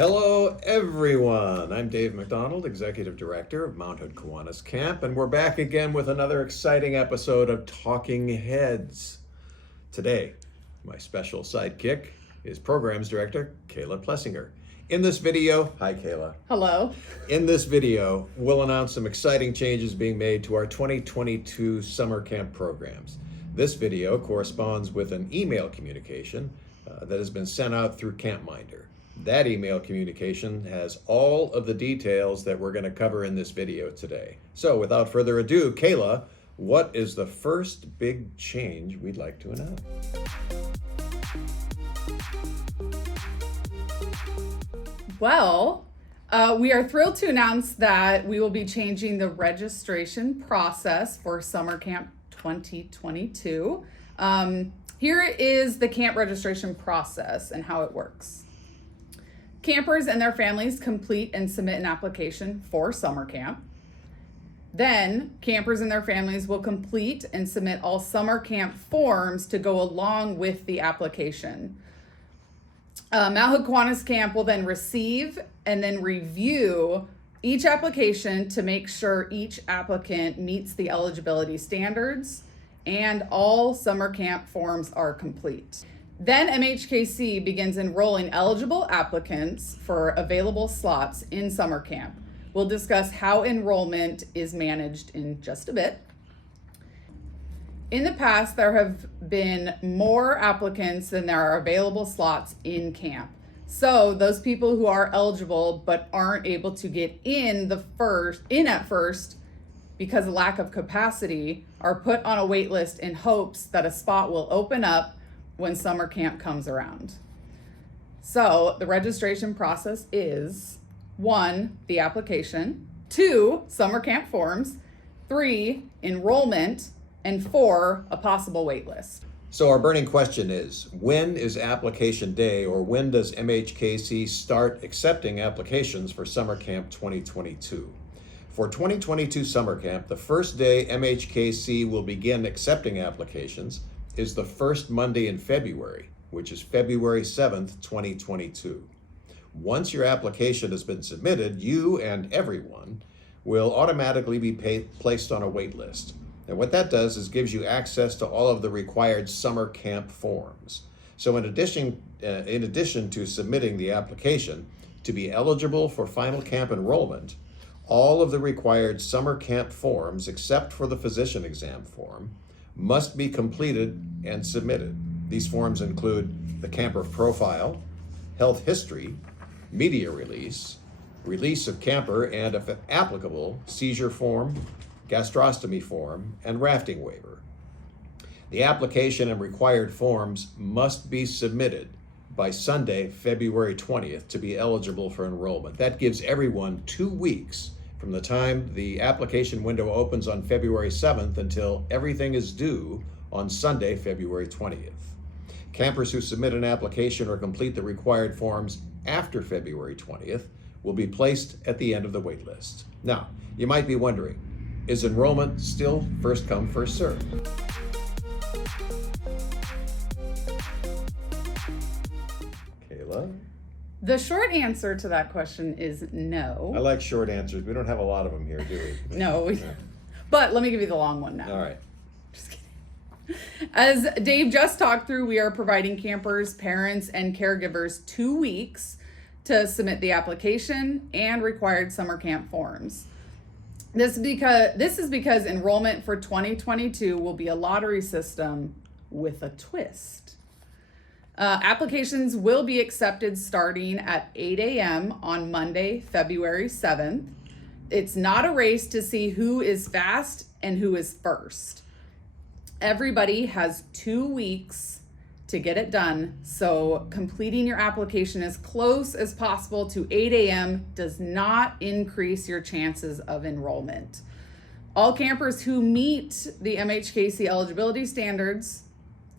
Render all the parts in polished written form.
Hello, everyone. I'm Dave McDonald, Executive Director of Mount Hood Kiwanis Camp, and we're back again with another exciting episode of Talking Heads. Today, my special sidekick is Programs Director Kayla Plessinger. In this video, hi Kayla. Hello. In this video, we'll announce some exciting changes being made to our 2022 summer camp programs. This video corresponds with an email communication that has been sent out through CampMinder. That email communication has all of the details that we're going to cover in this video today. So without further ado, Kayla, what is the first big change we'd like to announce? Well, we are thrilled to announce that we will be changing the registration process for Summer Camp 2022. Here is the camp registration process and how it works. Campers and their families complete and submit an application for summer camp. Then campers and their families will complete and submit all summer camp forms to go along with the application. Mount Hood Kiwanis Camp will then receive and then review each application to make sure each applicant meets the eligibility standards and all summer camp forms are complete. Then MHKC begins enrolling eligible applicants for available slots in summer camp. We'll discuss how enrollment is managed in just a bit. In the past, there have been more applicants than there are available slots in camp. So those people who are eligible but aren't able to get in at first because of lack of capacity are put on a wait list in hopes that a spot will open up when summer camp comes around. So the registration process is 1, the application, 2, summer camp forms, 3, enrollment, and 4, a possible wait list. So our burning question is, when is application day, or when does MHKC start accepting applications for Summer Camp 2022? For 2022 Summer Camp, the first day MHKC will begin accepting applications is the first Monday in February, which is February 7th, 2022. Once your application has been submitted, you and everyone will automatically be placed on a wait list. And what that does is gives you access to all of the required summer camp forms. So in addition to submitting the application, to be eligible for final camp enrollment, all of the required summer camp forms, except for the physician exam form, must be completed and submitted. These forms include the camper profile, health history, media release, release of camper, and if applicable, seizure form, gastrostomy form, and rafting waiver. The application and required forms must be submitted by Sunday, February 20th to be eligible for enrollment. That gives everyone 2 weeks from the time the application window opens on February 7th until everything is due on Sunday, February 20th. Campers who submit an application or complete the required forms after February 20th will be placed at the end of the wait list. Now, you might be wondering, is enrollment still first come, first served? Kayla? The short answer to that question is no. I like short answers. We don't have a lot of them here, do we? No, but let me give you the long one now. All right. Just kidding. As Dave just talked through, we are providing campers, parents, and caregivers 2 weeks to submit the application and required summer camp forms. This is because enrollment for 2022 will be a lottery system with a twist. Applications will be accepted starting at 8 a.m. on Monday, February 7th. It's not a race to see who is fast and who is first. Everybody has 2 weeks to get it done, so completing your application as close as possible to 8 a.m. does not increase your chances of enrollment. All campers who meet the MHKC eligibility standards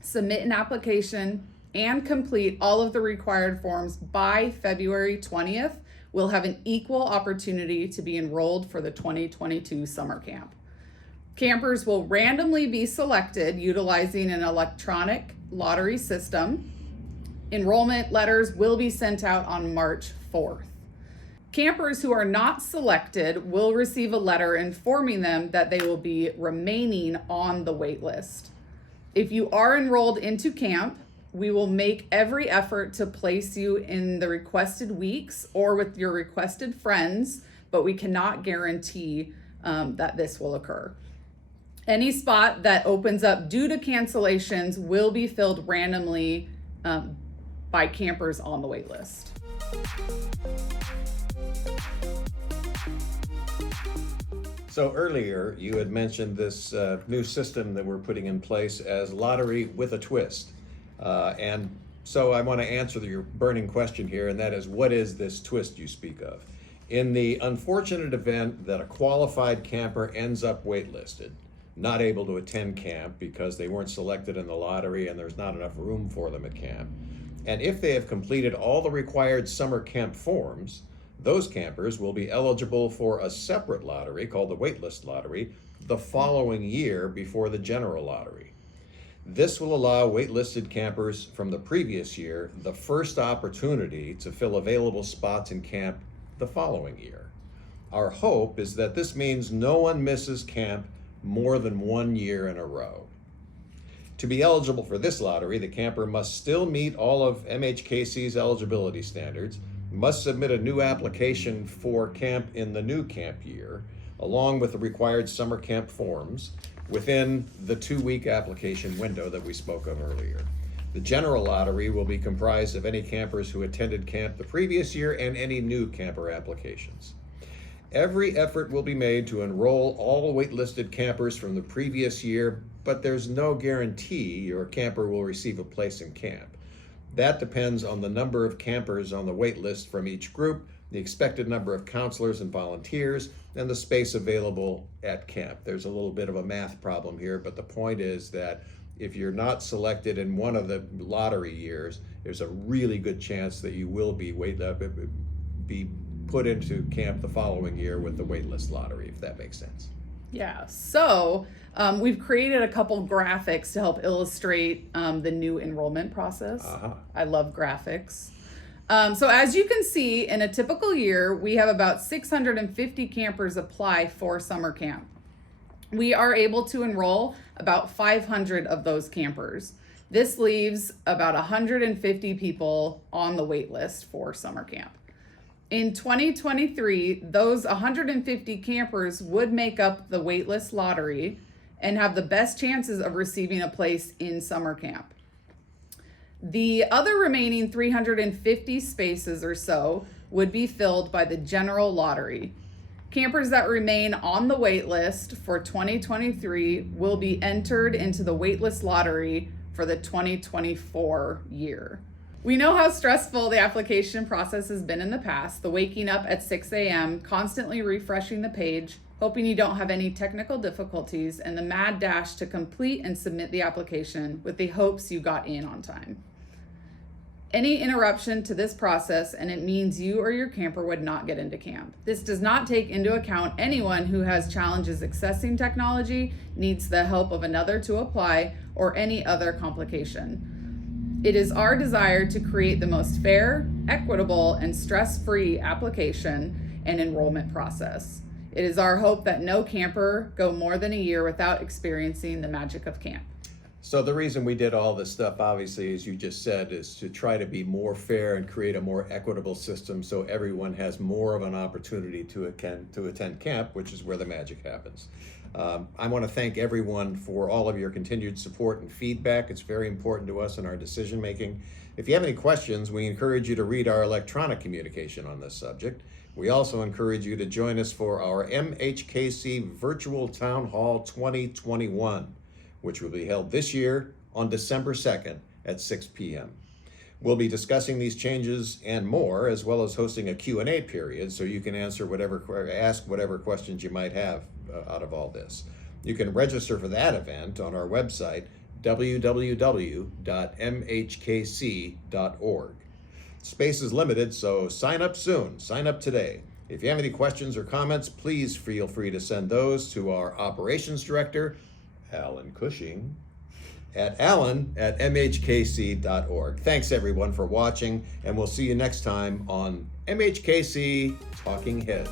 submit an application and complete all of the required forms by February 20th will have an equal opportunity to be enrolled for the 2022 summer camp. Campers will randomly be selected utilizing an electronic lottery system, Enrollment letters will be sent out on March 4th. Campers who are not selected will receive a letter informing them that they will be remaining on the wait list. If you are enrolled into camp, we will make every effort to place you in the requested weeks or with your requested friends, but we cannot guarantee that this will occur. Any spot that opens up due to cancellations will be filled randomly by campers on the wait list. So earlier, you had mentioned this new system that we're putting in place as lottery with a twist. And so I want to answer your burning question here, and that is, what is this twist you speak of? In the unfortunate event that a qualified camper ends up waitlisted, not able to attend camp because they weren't selected in the lottery and there's not enough room for them at camp, and if they have completed all the required summer camp forms, those campers will be eligible for a separate lottery called the Waitlist Lottery the following year before the general lottery. This will allow waitlisted campers from the previous year the first opportunity to fill available spots in camp the following year. Our hope is that this means no one misses camp more than 1 year in a row. To be eligible for this lottery, the camper must still meet all of MHKC's eligibility standards, must submit a new application for camp in the new camp year, along with the required summer camp forms, within the 2-week application window that we spoke of earlier. The general lottery will be comprised of any campers who attended camp the previous year and any new camper applications. Every effort will be made to enroll all waitlisted campers from the previous year, but there's no guarantee your camper will receive a place in camp. That depends on the number of campers on the wait list from each group, the expected number of counselors and volunteers, and the space available at camp. There's a little bit of a math problem here, but the point is that if you're not selected in one of the lottery years, there's a really good chance that you will be put into camp the following year with the waitlist lottery, if that makes sense. Yeah, so we've created a couple graphics to help illustrate the new enrollment process. I love graphics. So as you can see, in a typical year, we have about 650 campers apply for summer camp. We are able to enroll about 500 of those campers. This leaves about 150 people on the wait list for summer camp. In 2023, those 150 campers would make up the waitlist lottery and have the best chances of receiving a place in summer camp. The other remaining 350 spaces or so would be filled by the general lottery. Campers that remain on the wait list for 2023 will be entered into the waitlist lottery for the 2024 year. We know how stressful the application process has been in the past, the waking up at 6 a.m., constantly refreshing the page, hoping you don't have any technical difficulties, and the mad dash to complete and submit the application with the hopes you got in on time. Any interruption to this process, and it means you or your camper would not get into camp. This does not take into account anyone who has challenges accessing technology, needs the help of another to apply, or any other complication. It is our desire to create the most fair, equitable, and stress-free application and enrollment process. It is our hope that no camper go more than a year without experiencing the magic of camp. So the reason we did all this stuff, obviously, as you just said, is to try to be more fair and create a more equitable system so everyone has more of an opportunity to attend camp, which is where the magic happens. I want to thank everyone for all of your continued support and feedback. It's very important to us in our decision making. If you have any questions, we encourage you to read our electronic communication on this subject. We also encourage you to join us for our MHKC Virtual Town Hall 2021, which will be held this year on December 2nd at 6 p.m. We'll be discussing these changes and more, as well as hosting a Q&A period so you can ask whatever questions you might have out of all this. You can register for that event on our website, www.mhkc.org. Space is limited, so sign up soon. Sign up today. If you have any questions or comments, please feel free to send those to our operations director, Alan Cushing, at allen@mhkc.org. Thanks everyone for watching, and we'll see you next time on MHKC Talking Heads.